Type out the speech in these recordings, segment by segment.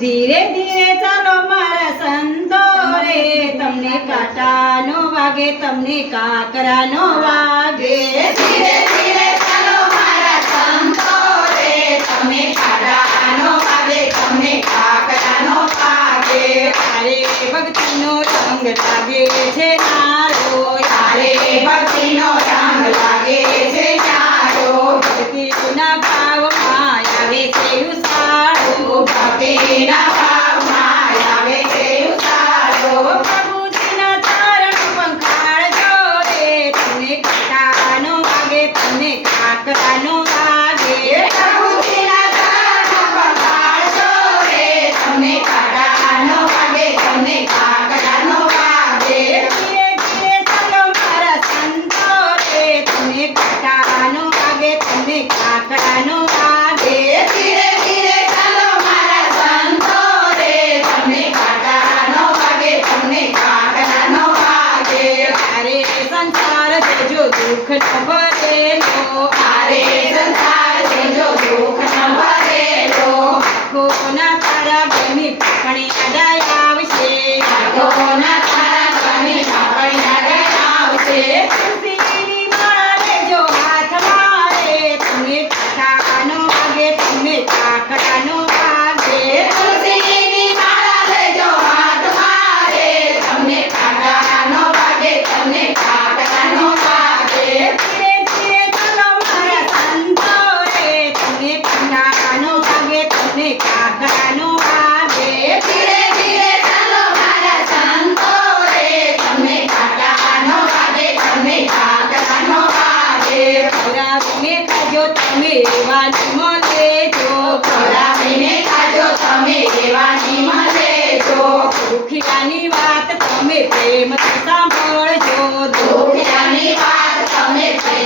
ધીરે ધીરે ચાલો મારા સંતો તમને કાંટાનો વાગે, તમને કાકરાનો વાગે. ધીરે ધીરે ચાલો મારા સંતો રે તમને કાંટાનો વાગે, તમને કાકરાનો વાગે. તારે તારે ભક્તિનો રંગ લાગે છે તારો તારે ભક્તિનો રંગ લાગે છે તારો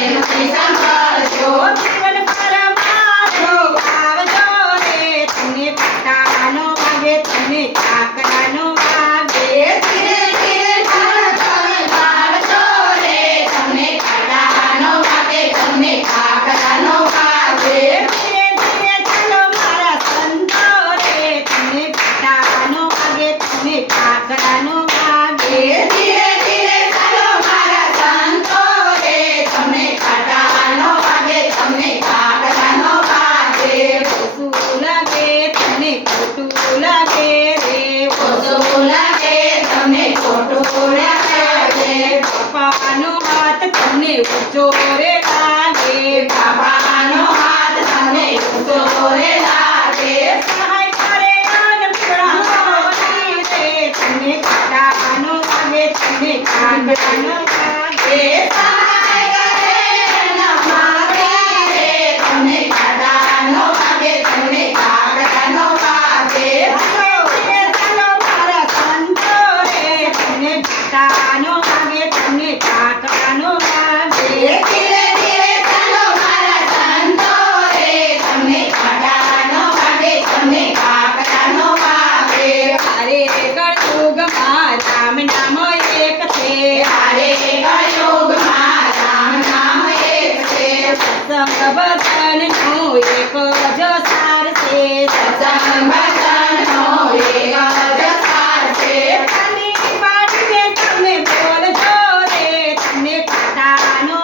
Queremos બાપાનો હાથ તમને ઊંચો રે લાગે બાપાનો હાથ તમને ઊંચો રે લાગે સહાય કરે આન પ્રાણી રે તમને કાટાનો લાગે તમને કાટાનો લાગે તમે બોલજો રે તમને પોતાનો